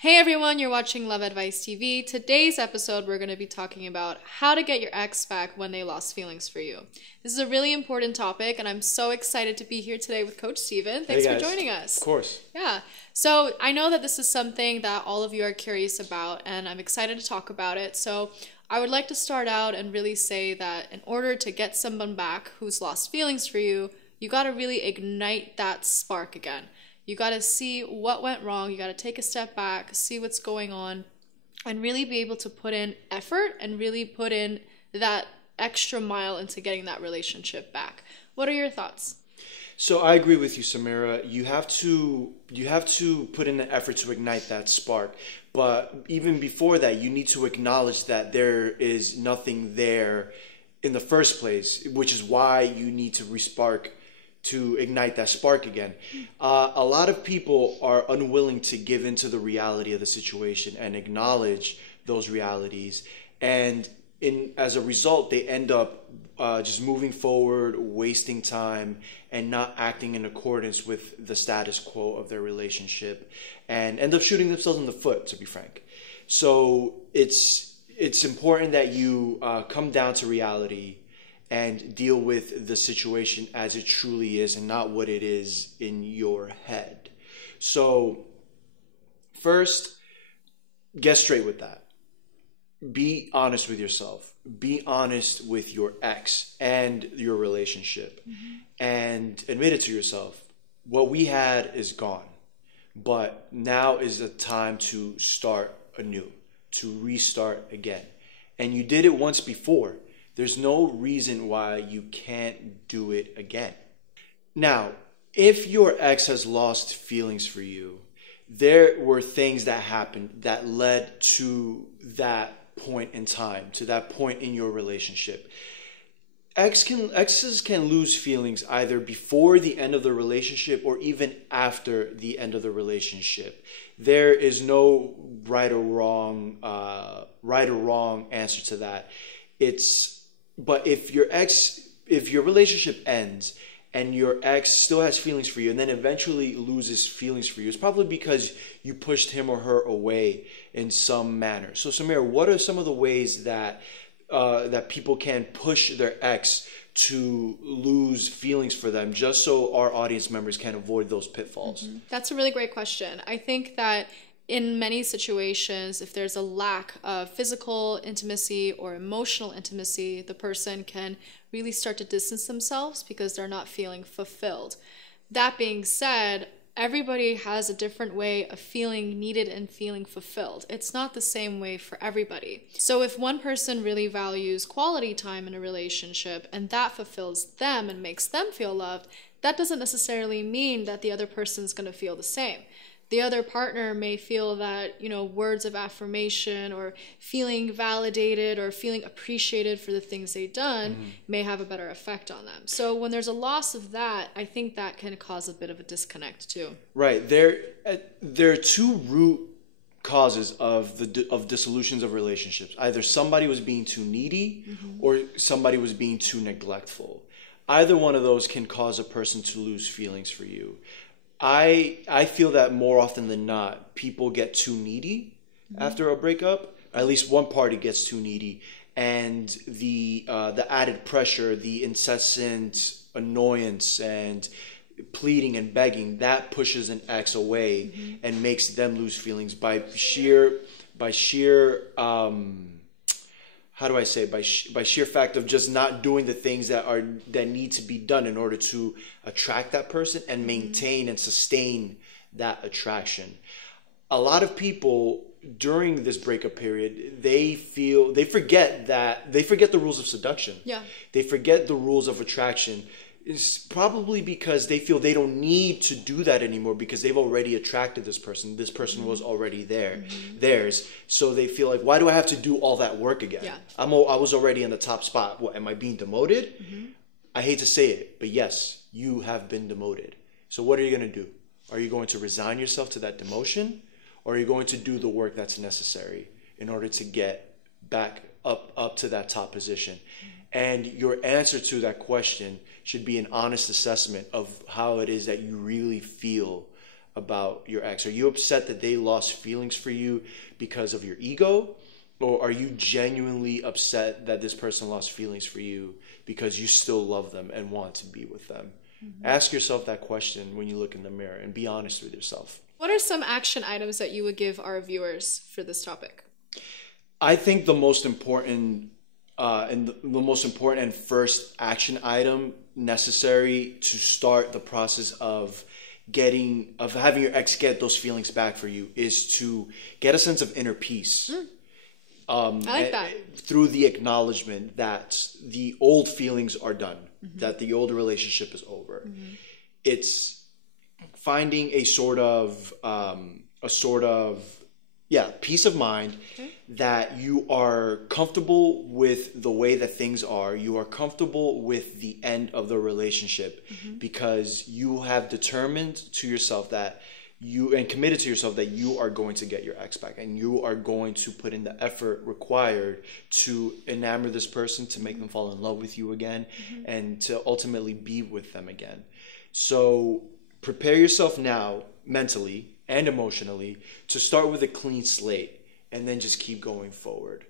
Hey everyone, you're watching Love Advice TV. Today's episode, we're going to be talking about how to get your ex back when they lost feelings for you. This is a really important topic, and I'm so excited to be here today with Coach Steven. Thanks for joining us. Of course. Yeah. So I know that this is something that all of you are curious about, and I'm excited to talk about it. So I would like to start out and really say that in order to get someone back who's lost feelings for you, you got to really ignite that spark again. You got to see what went wrong. You got to take a step back, see what's going on, and really be able to put in effort and really put in that extra mile into getting that relationship back. What are your thoughts? So I agree with you, Samira. You have to put in the effort to ignite that spark. But even before that, you need to acknowledge that there is nothing there in the first place, which is why you need to respark, to ignite that spark again. A lot of people are unwilling to give into the reality of the situation and acknowledge those realities. And as a result, they end up just moving forward, wasting time, and not acting in accordance with the status quo of their relationship, and end up shooting themselves in the foot, to be frank. So it's important that you come down to reality and deal with the situation as it truly is and not what it is in your head. So first, get straight with that. Be honest with yourself. Be honest with your ex and your relationship. And admit it to yourself. What we had is gone. But now is the time to start anew, to restart again. And you did it once before. There's no reason why you can't do it again. Now, if your ex has lost feelings for you, there were things that happened that led to that point in time, to that point in your relationship. Exes can lose feelings either before the end of the relationship or even after the end of the relationship. There is no right or wrong answer to that. But if your relationship ends and your ex still has feelings for you and then eventually loses feelings for you, it's probably because you pushed him or her away in some manner. So Samira, what are some of the ways that people can push their ex to lose feelings for them, just so our audience members can avoid those pitfalls? That's a really great question. I think that in many situations, if there's a lack of physical intimacy or emotional intimacy, the person can really start to distance themselves because they're not feeling fulfilled. That being said, everybody has a different way of feeling needed and feeling fulfilled. It's not the same way for everybody. So if one person really values quality time in a relationship and that fulfills them and makes them feel loved, that doesn't necessarily mean that the other person's going to feel the same. The other partner may feel that, words of affirmation or feeling validated or feeling appreciated for the things they've done may have a better effect on them. So when there's a loss of that, I think that can cause a bit of a disconnect too. Right. There are two root causes of dissolutions of relationships. Either somebody was being too needy or somebody was being too neglectful. Either one of those can cause a person to lose feelings for you. I feel that more often than not, people get too needy after a breakup. At least one party gets too needy, and the added pressure, the incessant annoyance and pleading and begging, that pushes an ex away and makes them lose feelings by sheer by sheer fact of just not doing the things that need to be done in order to attract that person and maintain and sustain that attraction. A lot of people during this breakup period, they forget the rules of seduction. Yeah. They forget the rules of attraction. It's probably because they feel they don't need to do that anymore because they've already attracted this person. This person was already theirs. So they feel like, why do I have to do all that work again? Yeah. I was already in the top spot. What, am I being demoted? I hate to say it, but yes, you have been demoted. So what are you going to do? Are you going to resign yourself to that demotion? Or are you going to do the work that's necessary in order to get back up to that top position? And your answer to that question should be an honest assessment of how it is that you really feel about your ex? Are you upset that they lost feelings for you because of your ego? Or are you genuinely upset that this person lost feelings for you because you still love them and want to be with them? Ask yourself that question when you look in the mirror and be honest with yourself. What are some action items that you would give our viewers for this topic? I think the most important and first action item necessary to start the process of having your ex get those feelings back for you is to get a sense of inner peace. I like that. Through the acknowledgement that the old feelings are done, that the old relationship is over. It's finding a sort of peace of mind that you are comfortable with the way that things are. You are comfortable with the end of the relationship because you have determined to yourself that and committed to yourself that you are going to get your ex back, and you are going to put in the effort required to enamor this person, to make them fall in love with you again, and to ultimately be with them again. So prepare yourself now, mentally and emotionally, to start with a clean slate and then just keep going forward.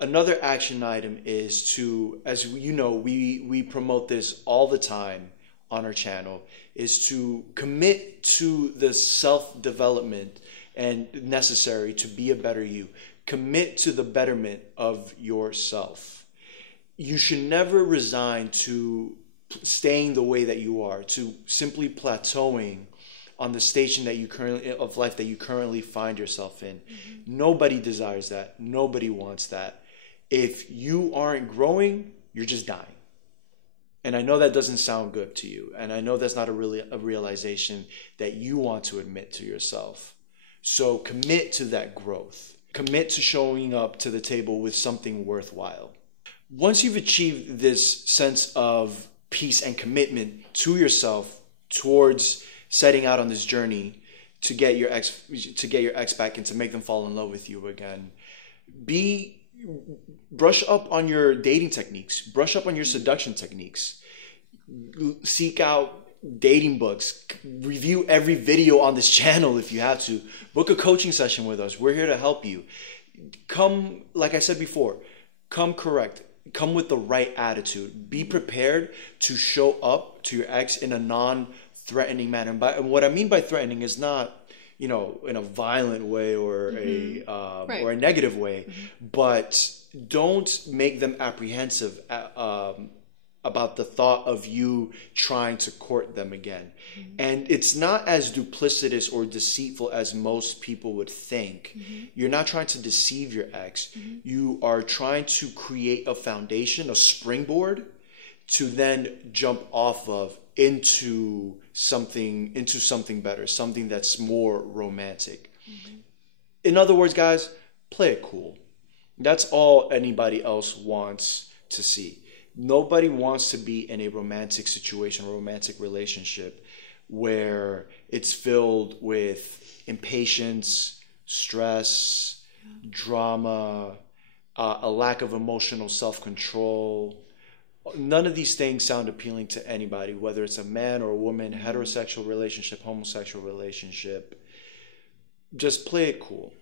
Another action item is to, as you know, we promote this all the time on our channel, is to commit to the self-development and necessary to be a better you. Commit to the betterment of yourself. You should never resign to staying the way that you are, to simply plateauing on the station of life that you currently find yourself in. Nobody desires that. Nobody wants that. If you aren't growing, you're just dying. And I know that doesn't sound good to you. And I know that's not a realization that you want to admit to yourself. So commit to that growth. Commit to showing up to the table with something worthwhile. Once you've achieved this sense of peace and commitment to yourself towards setting out on this journey to get your ex back and to make them fall in love with you again, brush up on your dating techniques, brush up on your seduction techniques, seek out dating books, review every video on this channel if you have to, book a coaching session with us. We're here to help you. Come, like I said before, come correct. Come with the right attitude. Be prepared to show up to your ex in a non-threatening manner. And what I mean by threatening is not, in a violent way or or a negative way, but don't make them apprehensive about the thought of you trying to court them again. And it's not as duplicitous or deceitful as most people would think. You're not trying to deceive your ex. You are trying to create a foundation, a springboard, to then jump off of into something better, something that's more romantic. In other words, guys, play it cool. That's all anybody else wants to see. Nobody wants to be in a romantic situation, a romantic relationship where it's filled with impatience, stress, drama, a lack of emotional self-control. None of these things sound appealing to anybody, whether it's a man or a woman, heterosexual relationship, homosexual relationship. Just play it cool.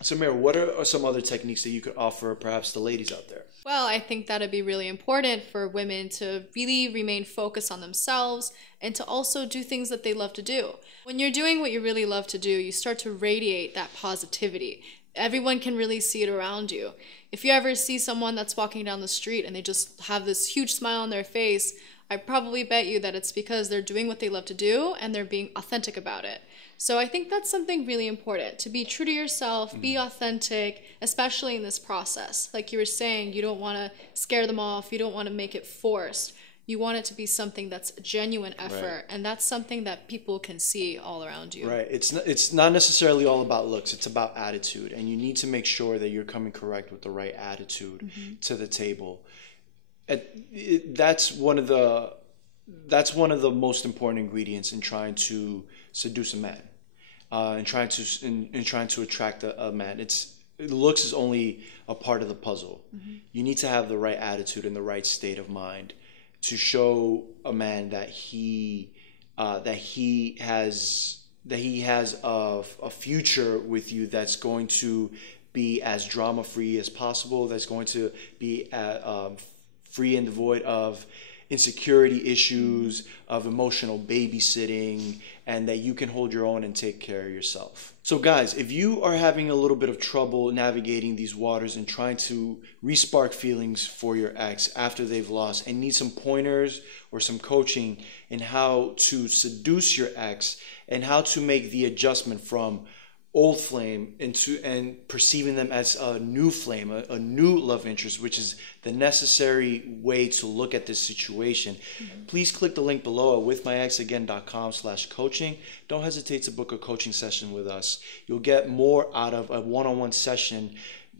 Samira, what are some other techniques that you could offer perhaps the ladies out there? Well, I think that'd be really important for women to really remain focused on themselves and to also do things that they love to do. When you're doing what you really love to do, you start to radiate that positivity. Everyone can really see it around you. If you ever see someone that's walking down the street and they just have this huge smile on their face, I probably bet you that it's because they're doing what they love to do and they're being authentic about it. So I think that's something really important, to be true to yourself, be authentic, especially in this process. Like you were saying, you don't want to scare them off. You don't want to make it forced. You want it to be something that's a genuine effort, right. And that's something that people can see all around you. Right. It's not necessarily all about looks. It's about attitude, and you need to make sure that you're coming correct with the right attitude to the table. That's one of the most important ingredients in trying to seduce a man, and trying to attract a man. Looks is only a part of the puzzle. You need to have the right attitude and the right state of mind to show a man that he has he has a future with you that's going to be as drama free as possible, that's going to be free and devoid of insecurity issues, of emotional babysitting, and that you can hold your own and take care of yourself. So guys, if you are having a little bit of trouble navigating these waters and trying to respark feelings for your ex after they've lost, and need some pointers or some coaching in how to seduce your ex and how to make the adjustment from old flame into and perceiving them as a new flame, a new love interest, which is the necessary way to look at this situation, please click the link below at withmyexagain.com/coaching. Don't hesitate to book a coaching session with us. You'll get more out of a one-on-one session,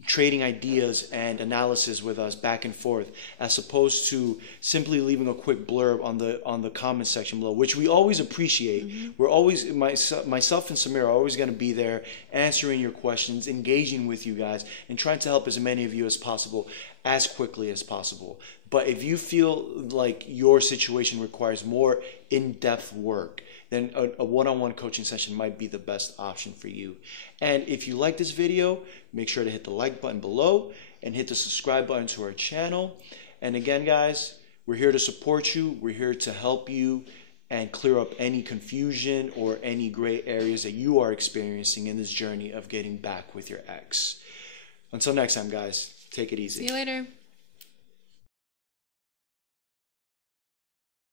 trading ideas and analysis with us back and forth, as opposed to simply leaving a quick blurb on the comment section below, which we always appreciate. We're always, myself and Samira are always going to be there answering your questions, engaging with you guys, and trying to help as many of you as possible as quickly as possible. But if you feel like your situation requires more in-depth work, then a one-on-one coaching session might be the best option for you. And if you like this video, make sure to hit the like button below and hit the subscribe button to our channel. And again, guys, we're here to support you. We're here to help you and clear up any confusion or any gray areas that you are experiencing in this journey of getting back with your ex. Until next time, guys, take it easy. See you later.